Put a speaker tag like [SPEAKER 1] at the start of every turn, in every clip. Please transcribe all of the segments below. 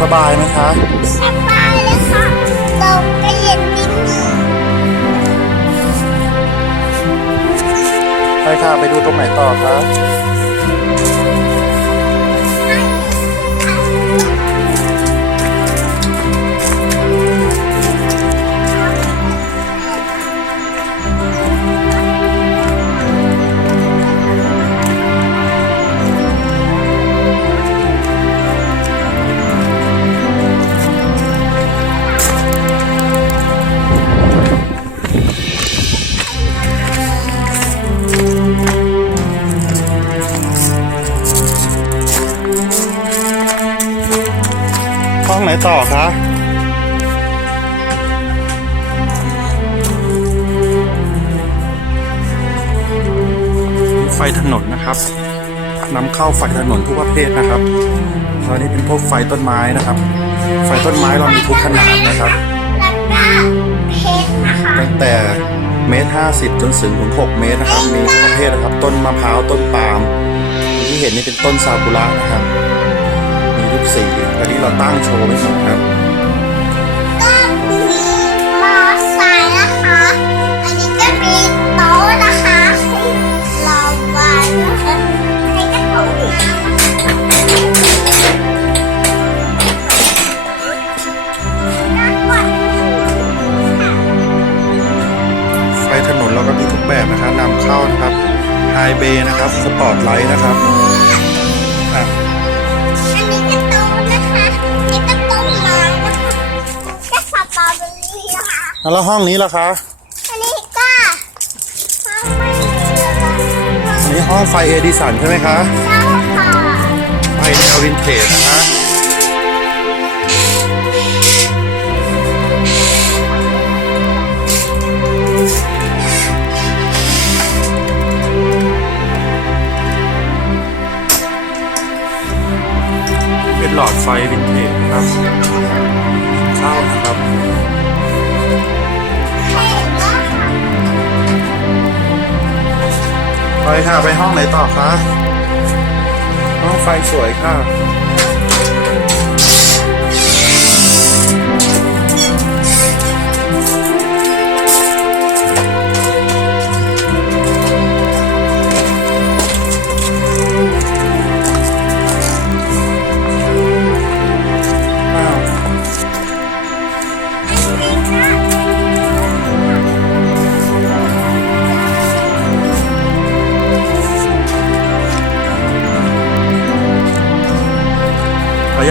[SPEAKER 1] สบายไหมคะ
[SPEAKER 2] สบายเลยค่ะลมก็เย็นนิดนึง
[SPEAKER 1] ไปค่ะ ไปดูตรงไหนต่อคะ ต่อคะไฟถนนนะครับนำเข้าไฟถนนทุกประเภทนะครับแล้วนี่เป็นพวกไฟต้นไม้นะครับ ไฟต้นไม้เรามีทุกขนาดนะครับ
[SPEAKER 2] แล้วก็เพชรนะคะ
[SPEAKER 1] ตั้งแต่เมตรห้าสิบจนถึงถึงหกเมตรนะครับ มีทุกประเภทนะครับ ต้นมะพร้าวต้นปาล์มที่เห็นนี่เป็นต้นซากุระนะครับ มีทุกสีอันนี้เราตั้งโชว์ไว้หมดครับ
[SPEAKER 2] ก็มีมอไซค์นะคะ อันนี้ก็มีโต๊ะนะคะให้เราวางนะคะให้กระโถงน้ำนะคะแล้วก็
[SPEAKER 1] ไฟถนนเราก็มีทุกแบบนะครับนำเข้านะครับไฮเบย์นะครับ สปอร์ตไลท์นะครับอะ แล้วห้องนี้ล่ะคะ
[SPEAKER 2] อันนี้ก็ทำไม่มีอะไร
[SPEAKER 1] อันนี้ห้องไฟเอดิสันใช่ไหมคะ
[SPEAKER 2] เจ้าค่ะ
[SPEAKER 1] ไฟแนววินเทจนะคะ ไปค่ะ ไปห้องไหนต่อคะ ห้องไฟสวยค่ะ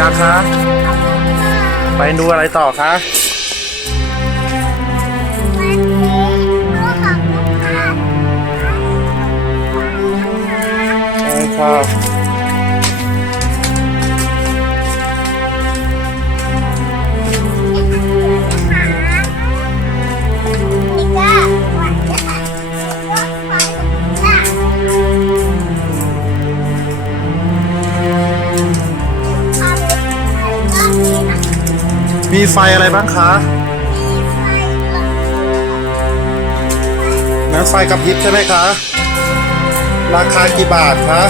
[SPEAKER 1] ขออนุญาตคะ ไปดูอะไรต่อคะ
[SPEAKER 2] ไฟ
[SPEAKER 1] อะไรบ้างคะนั้นไฟกระพริบใช่ไหมคะ ราคากี่บาทคะ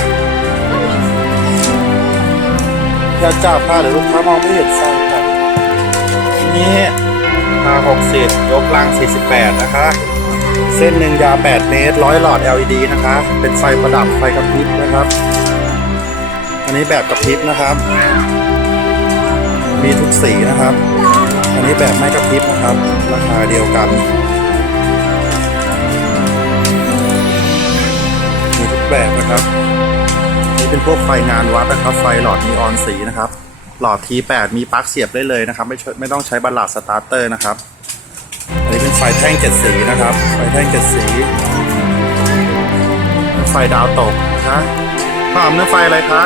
[SPEAKER 1] อย่าจับค่ะเดี๋ยวลูกค้ามองไม่เห็นไฟค่ะนี่ราคา60 ยกลัง 48 นะคะ เส้นหนึ่งยาว 8 เมตร ร้อยหลอด LED นะคะ เป็นไฟประดับไฟกระพริบนะครับ อันนี้แบบกระพริบนะครับ มีทุกสีนะครับ นี้แบบไม่กระพริบนะครับ ราคาเดียวกันมีทุกแบบนะครับ นี่เป็นพวกไฟงานวัดนะครับ ไฟหลอดนีออนสีนะครับ หลอด T8 มีปลั๊กเสียบได้เลยนะครับ ไม่ไม่ต้องใช้บัลลัดสตาร์เตอร์นะครับอันนี้เป็นไฟแท่งเจ็ดสีนะครับ ไฟแท่งเจ็ดสี ไฟดาวตกนะคะพ่ออมเนื้อไฟอะไรคะ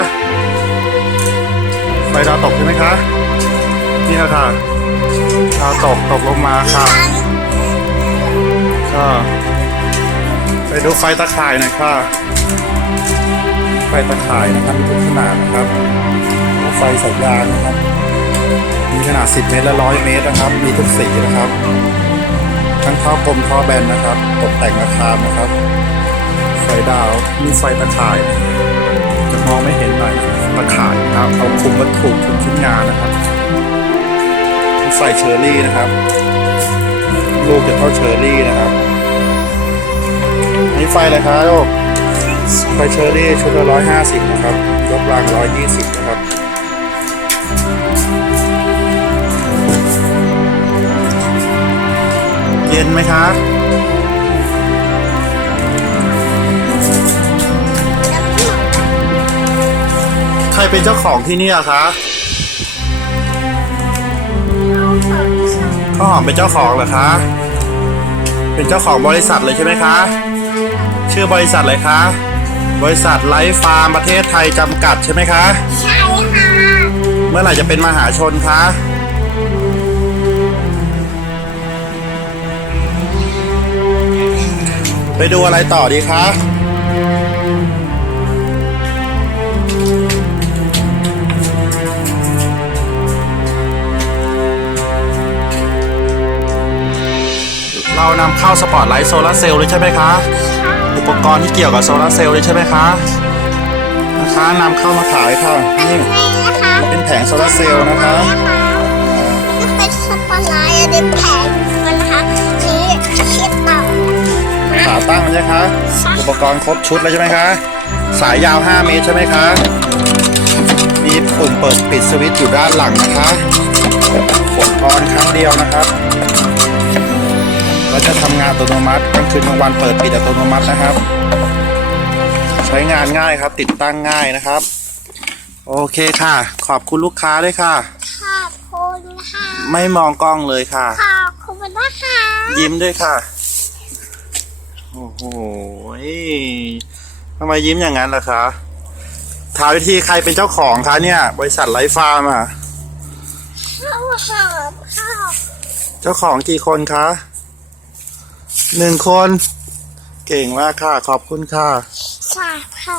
[SPEAKER 1] ไฟดาวตกใช่ไหมคะ นี่นะคะดาวตกตกลงมาค่ะก็ไปดูไฟตะข่ายหน่อยค่ะ ไฟตะข่ายนะครับมีทุกขนาดนะครับ ไฟสายยางนะครับ มีขนาด 10 เมตรและ 100 เมตรนะครับ มีทุกสีนะครับ ทั้งท่อกลมท่อแบนนะครับ ตกแต่งอาคารนะครับ ไฟดาว มีไฟตะข่าย จะมองไม่เห็นหน่อยตะข่ายนะครับเอาคุมวัตถุคุมชิ้นงานนะครับ ใส่เชอร์รี่นะครับ ลูกจะเท่าเชอร์รี่นะครับอันนี่ไฟอะไรคะลูกไฟเชอร์รี่ชุดละร้อยห้าสิบนะครับ ยกรางร้อยยี่สิบนะครับเย็นไหมคะใครเป็นเจ้าของที่นี่อะคะ ข้าวหอมเป็นเจ้าของเหรอคะ เป็นเจ้าของบริษัทเลยใช่ไหมคะ ชื่อบริษัทอะไรคะ บริษัทไลฟ์ฟาร์มประเทศไทยจำกัดใช่ไหมคะ
[SPEAKER 2] ใช่ค่ะ
[SPEAKER 1] เมื่อไหร่จะเป็นมหาชนคะ ไปดูอะไรต่อดีคะ นำเข้าสปอร์ตไลท์โซลาร์เซลล์เลยใช่ไหมคะ อุปกรณ์ที่เกี่ยวกับโซลาร์เซลล์เลยใช่ไหมคะ นะคะนำเข้ามาขายค่ะ นี่
[SPEAKER 2] นี่นะคะ
[SPEAKER 1] เป็นแผงโซลาร์เซลล์นะคะ
[SPEAKER 2] นี่เป็นสปอตไลท์อันนี้แผงมันนะคะนี่ชิดเต่า
[SPEAKER 1] ขาตั้งมันใช่ไหมคะ อุปกรณ์ครบชุดแล้วใช่ไหมคะ สายยาว 5 เมตรใช่ไหมคะ มีปุ่มเปิดปิดสวิตช์อยู่ด้านหลังนะคะกดออนครั้งเดียวนะครับ แล้วจะทำงานอัตโนมัติกลางคืนกลางวันเปิดปิดอัตโนมัตินะครับ ใช้งานง่ายครับ ติดตั้งง่ายนะครับ โอเคค่ะ ขอบคุณลูกค้าด้วยค่ะ
[SPEAKER 2] ขอบคุณค่ะ
[SPEAKER 1] ไม่มองกล้องเลยค่ะ
[SPEAKER 2] ขอบคุณนะคะ
[SPEAKER 1] ยิ้มด้วยค่ะ โอ้โหทำไมยิ้มอย่างนั้นล่ะคะถามวิธีใครเป็นเจ้าของคะเนี่ย บริษัทไลฟ์ฟาร์มอะ
[SPEAKER 2] ข้าวหอมข้าว
[SPEAKER 1] เจ้าของกี่คนคะ หนึ่งคน เก่งมากค่ะ ขอบคุณค่ะ
[SPEAKER 2] สาบค่ะ